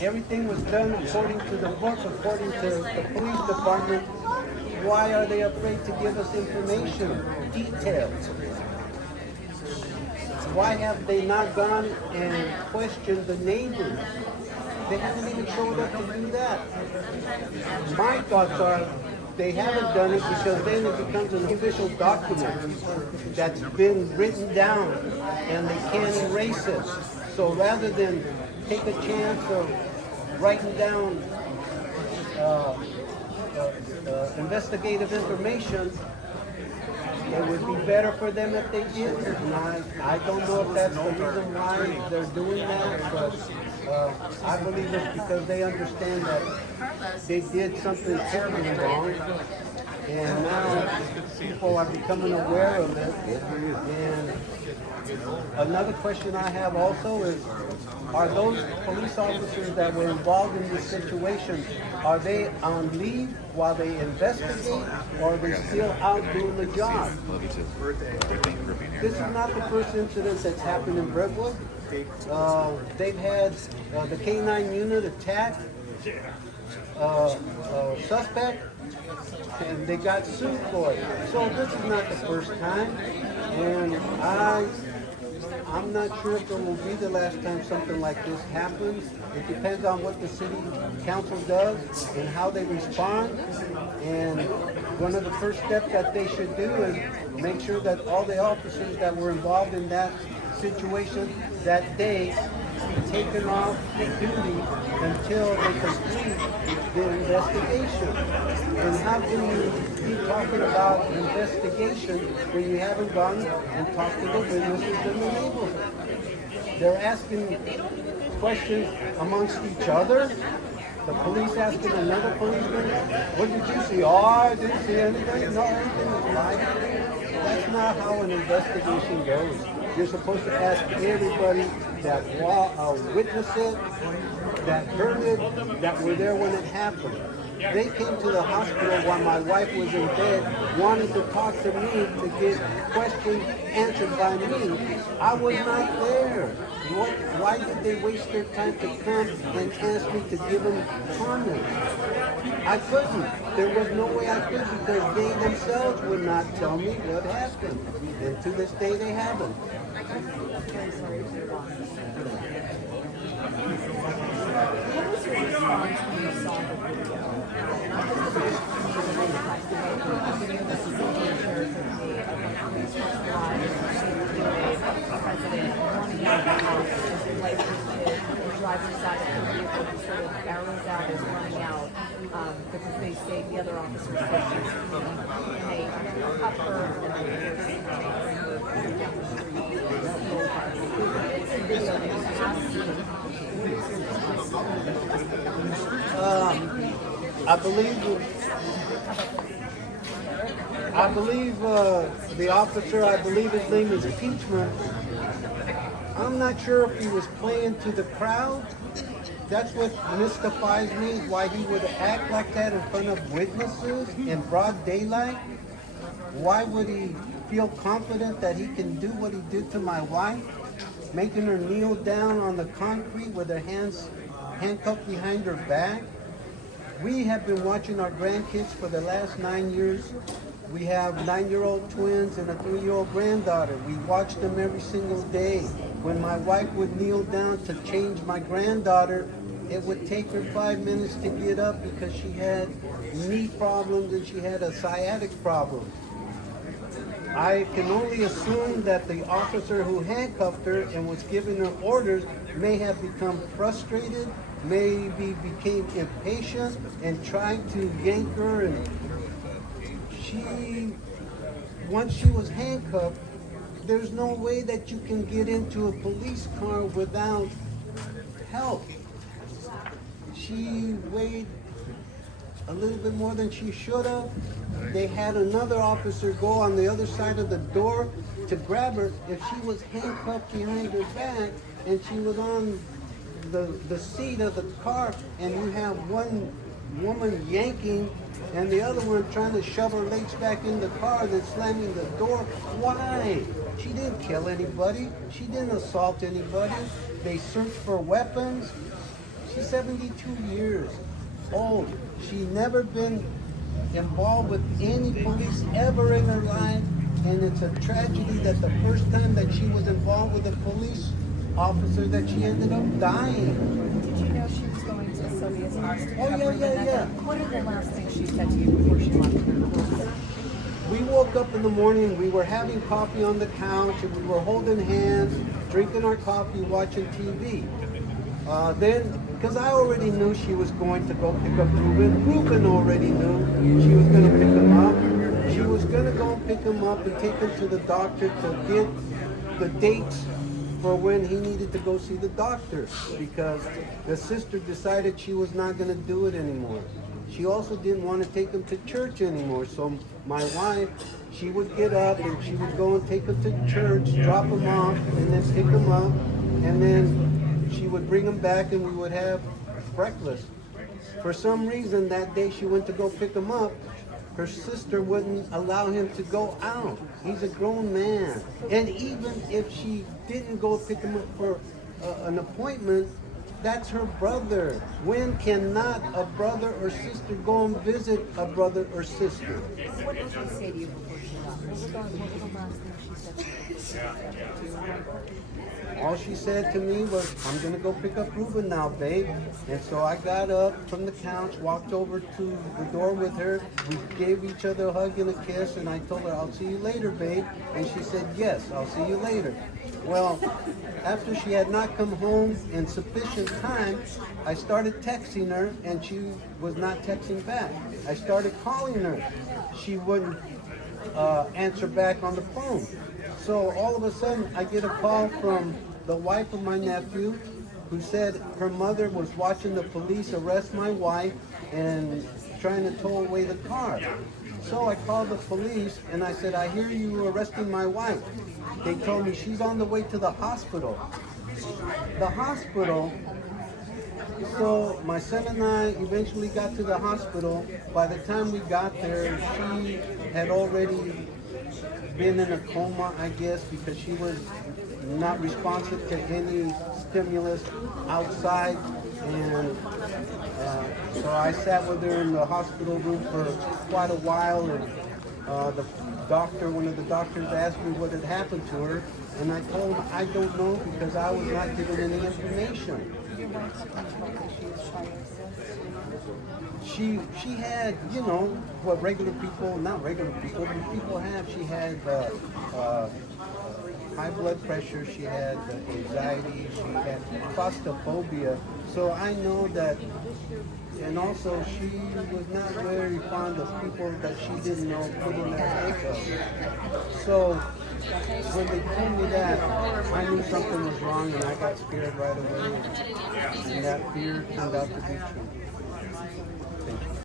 everything was done according to the book, according to the police department. Why are they afraid to give us information, details? Why have they not gone and questioned the neighbors? They haven't even showed up to do that. My thoughts are they haven't done it because then it becomes an official document that's been written down and they can't erase it. So rather than take a chance of writing down investigative information, it would be better for them if they did. And I don't know if that's the reason why they're doing that, but I believe it's because they understand that they did something terribly wrong, and now people are becoming aware of it. And another question I have also is, are those police officers that were involved in this situation, are they on leave while they investigate, or are they still out doing the job? This is not the first incident that's happened in Brentwood. They've had the K-9 unit attack suspect, and they got sued for it. So this is not the first time, and I'm not sure if it will be the last time something like this happens. It depends on what the city council does and how they respond. And one of the first steps that they should do is make sure that all the officers that were involved in that situation that day be taken off duty until they complete the investigation. And how can you be talking about investigation when you haven't gone and talked to the witnesses in the neighborhood? They're asking questions amongst each other. The police asking another policeman, what did you see? Oh, I didn't see anything. No, everything was fine. That's not how an investigation goes. You're supposed to ask everybody that witnessed it, that heard it, that were there when it happened. They came to the hospital while my wife was in bed, wanting to talk to me to get questions answered by me. I was not there. Why did they waste their time to come and ask me to give them comments? I couldn't. There was no way I could because they themselves would not tell me what happened. And to this day they haven't. Driver's side of the vehicle and sort of arrows out is running out because they say the other officers said she was fleeing, and they cuff her and then bring her down the street. It's a video that you have seen. I believe the officer, I believe his name is Peachman. I'm not sure if he was playing to the crowd. That's what mystifies me, why he would act like that in front of witnesses in broad daylight. Why would he feel confident that he can do what he did to my wife, making her kneel down on the concrete with her hands handcuffed behind her back? We have been watching our grandkids for the last 9 years. We have 9-year-old twins and a 3-year-old granddaughter. We watch them every single day. When my wife would kneel down to change my granddaughter, it would take her 5 minutes to get up because she had knee problems and she had a sciatic problem. I can only assume that the officer who handcuffed her and was giving her orders may have become frustrated, maybe became impatient and tried to yank her, and once she was handcuffed, there's no way that you can get into a police car without help. She weighed a little bit more than she should have. They had another officer go on the other side of the door to grab her. If she was handcuffed behind her back and she was on the seat of the car, and you have one woman yanking and the other one trying to shove her legs back in the car, then slamming the door. Why? She didn't kill anybody. She didn't assault anybody. They searched for weapons. She's 72 years old. She never been involved with any police ever in her life. And it's a tragedy that the first time that she was involved with a police officer that she ended up dying. Did you know she was going to Sylvia's house to Oh, cover yeah. What are the last things she said to you before she left? We woke up in the morning, we were having coffee on the couch, and we were holding hands, drinking our coffee, watching TV. Then, because I already knew she was going to go pick up Ruben. Ruben already knew she was going to pick him up. She was going to go pick him up and take him to the doctor to get the dates for when he needed to go see the doctor, because the sister decided she was not going to do it anymore. She also didn't want to take him to church anymore. So my wife, she would get up and she would go and take him to church, drop him off, and then pick him up, and then she would bring him back and we would have breakfast. For some reason that day she went to go pick him up, her sister wouldn't allow him to go out. He's a grown man. And even if she didn't go pick him up for an appointment, that's her brother. When cannot a brother or sister go and visit a brother or sister? What did she say to you before she left? What was the last thing she said to you? All she said to me was, I'm going to go pick up Ruben now, babe. And so I got up from the couch, walked over to the door with her. We gave each other a hug and a kiss, and I told her, I'll see you later, babe. And she said, yes, I'll see you later. Well, after she had not come home in sufficient time, I started texting her, and she was not texting back. I started calling her. She wouldn't answer back on the phone. So all of a sudden, I get a call from the wife of my nephew, who said her mother was watching the police arrest my wife and trying to tow away the car. So I called the police and I said, I hear you arresting my wife. They told me she's on the way to the hospital. The hospital. So my son and I eventually got to the hospital. By the time we got there, she had already been in a coma, I guess, because she was not responsive to any stimulus outside. And so I sat with her in the hospital room for quite a while, and one of the doctors asked me what had happened to her, and I told him I don't know because I was not given any information. She had, you know, what regular people, not regular people, but people have. She had high blood pressure, she had anxiety, she had claustrophobia. So I know that, and also she was not very fond of people that she didn't know putting their makeup. So when they told me that, I knew something was wrong, and I got scared right away, and that fear turned out to be true.